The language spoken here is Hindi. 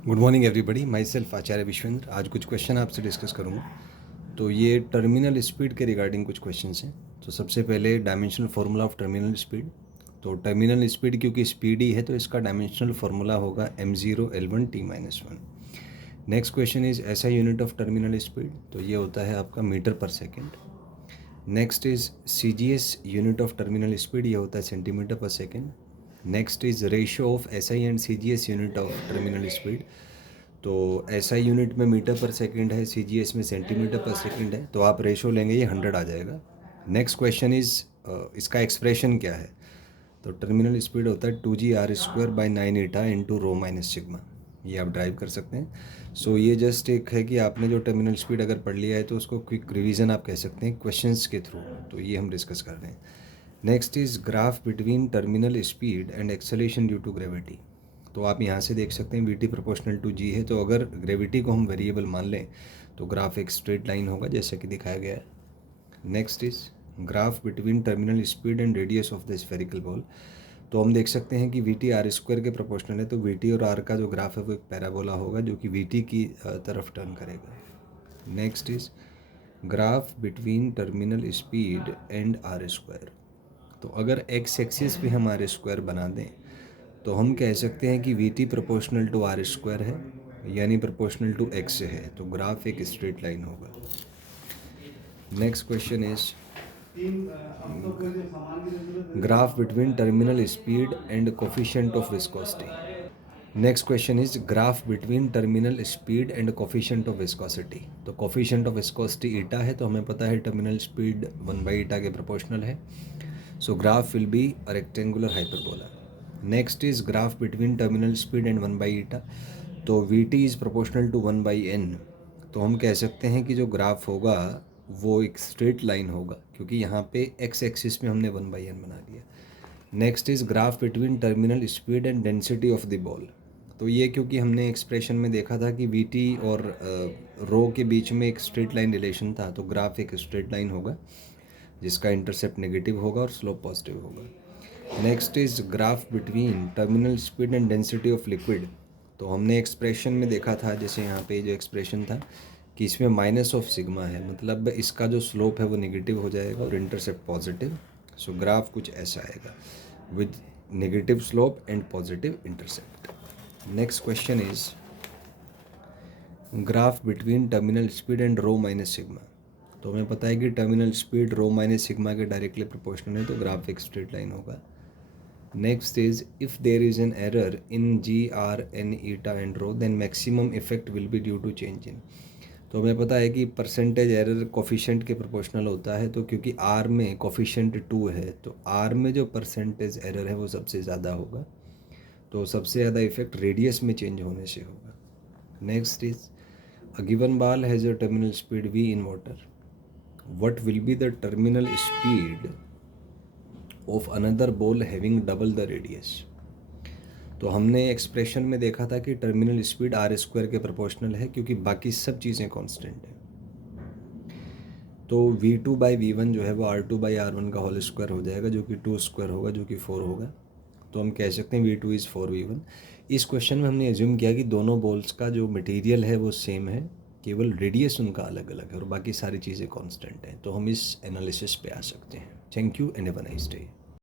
Good morning everybody, myself Acharya Vishwendra. आज कुछ क्वेश्चन आपसे डिस्कस करूँगा। तो ये टर्मिनल स्पीड के रिगार्डिंग कुछ क्वेश्चंस हैं। तो सबसे पहले dimensional formula of terminal speed. तो टर्मिनल स्पीड क्योंकि स्पीड ही है तो इसका डायमेंशनल फार्मूला होगा m0l1t-1। Next question is SI unit of terminal speed, तो ये होता है आपका metre per second. Next is CGS unit of terminal speed, ये होता है सेंटीमीटर पर second. Next is ratio of SI and CGS unit of terminal speed. तो SI यूनिट में मीटर पर सेकंड है, CGS में सेंटीमीटर पर सेकंड है, तो आप रेशो लेंगे ये 100 आ जाएगा। नेक्स्ट क्वेश्चन इज इसका एक्सप्रेशन क्या है। तो टर्मिनल स्पीड होता है 2g r²/9 into rho minus sigma. ये आप ड्राइव कर सकते हैं। सो ये जस्ट एक है कि आपने जो टर्मिनल स्पीड अगर पढ़ लिया है तो उसको क्विक रिवीजन आप कह सकते हैं क्वेश्चंस के थ्रू। तो ये हम डिस्कस कर रहे हैं। Next is graph between terminal speed and acceleration due to gravity. तो आप यहाँ से देख सकते हैं VT प्रोपोर्शनल टू G है, तो अगर ग्रेविटी को हम वेरिएबल मान लें तो ग्राफ एक स्ट्रेट लाइन होगा जैसा कि दिखाया गया है। Next is graph between terminal speed and radius of the spherical ball. तो हम देख सकते हैं कि VT r² के प्रोपोर्शनल है, तो VT और R का जो ग्राफ है वो एक पैराबोला होगा जो कि VT की तरफ टर्न करेगा। Next is graph between terminal speed and r²। तो अगर x एक्सिस पे हम r² बना दें तो हम कह सकते हैं कि VT प्रोपोर्शनल टू r² है, यानी प्रोपोर्शनल टू x है, तो ग्राफ एक स्ट्रेट लाइन होगा। Next question is graph between terminal speed and coefficient of viscosity. Next question is graph between terminal speed and coefficient of viscosity. तो कोफिशिएंट ऑफ विस्कोसिटी ईटा है, तो हमें पता है टर्मिनल स्पीड 1/η के प्रोपोर्शनल है। So graph will be a rectangular hyperbola. Next is graph between terminal speed and 1/η। तो VT is proportional to 1/n। तो हम कह सकते हैं कि जो ग्राफ होगा वो एक स्ट्रेट लाइन होगा क्योंकि यहाँ पे x एक्सिस में हमने 1/n बना दिया। Next is graph between terminal speed and density of the ball. तो ये क्योंकि हमने एक्सप्रेशन में देखा था कि VT और रो के बीच में एक स्ट्रेट लाइन रिलेशन था, तो ग्राफ एक स्ट्रेट लाइन होगा जिसका इंटरसेप्ट नेगेटिव होगा और स्लोप पॉजिटिव होगा। Next is graph between terminal speed and density of liquid. तो हमने एक्सप्रेशन में देखा था, जैसे यहाँ पे जो एक्सप्रेशन था कि इसमें माइनस ऑफ सिग्मा है, मतलब इसका जो स्लोप है वो नेगेटिव हो जाएगा और इंटरसेप्ट पॉजिटिव। सो ग्राफ कुछ ऐसा आएगा with negative slope and positive intercept. Next question is graph between terminal speed and rho minus sigma. तो हमें पता है कि terminal speed rho minus sigma के डायरेक्टली प्रोपोर्शनल है, तो ग्राफ एक स्ट्रेट लाइन होगा। Next is if there is an error in G/R/N/η and rho then maximum effect will be due to change in. तो हमें पता है कि परसेंटेज एरर कोफिशिएंट के प्रोपोर्शनल होता है, तो क्योंकि R में कोफिशिएंट 2 है तो R में जो परसेंटेज एरर है वो सबसे ज़्यादा होगा, तो सबसे ज़्यादा इफेक्ट रेडियस में चेंज होने से होगा। Next is a given ball has a terminal speed v in water, what will be the terminal speed of another ball having double the radius। तो हमने एक्सप्रेशन में देखा था कि टर्मिनल स्पीड r² के प्रोपोर्शनल है क्योंकि बाकी सब चीज़ें कांस्टेंट हैं। तो v2/v1 जो है वो r2/r1 का होल स्क्वायर हो जाएगा जो कि 2² होगा जो कि 4 होगा। तो हम कह सकते हैं v2 इज़ 4v1। इस क्वेश्चन में हमने एज्यूम किया कि दोनों बॉल्स का जो मटेरियल है वो सेम है, केवल रेडियस उनका अलग अलग है और बाकी सारी चीज़ें कांस्टेंट हैं। तो हम इस एनालिसिस पे आ सकते हैं। Thank you and have a nice day.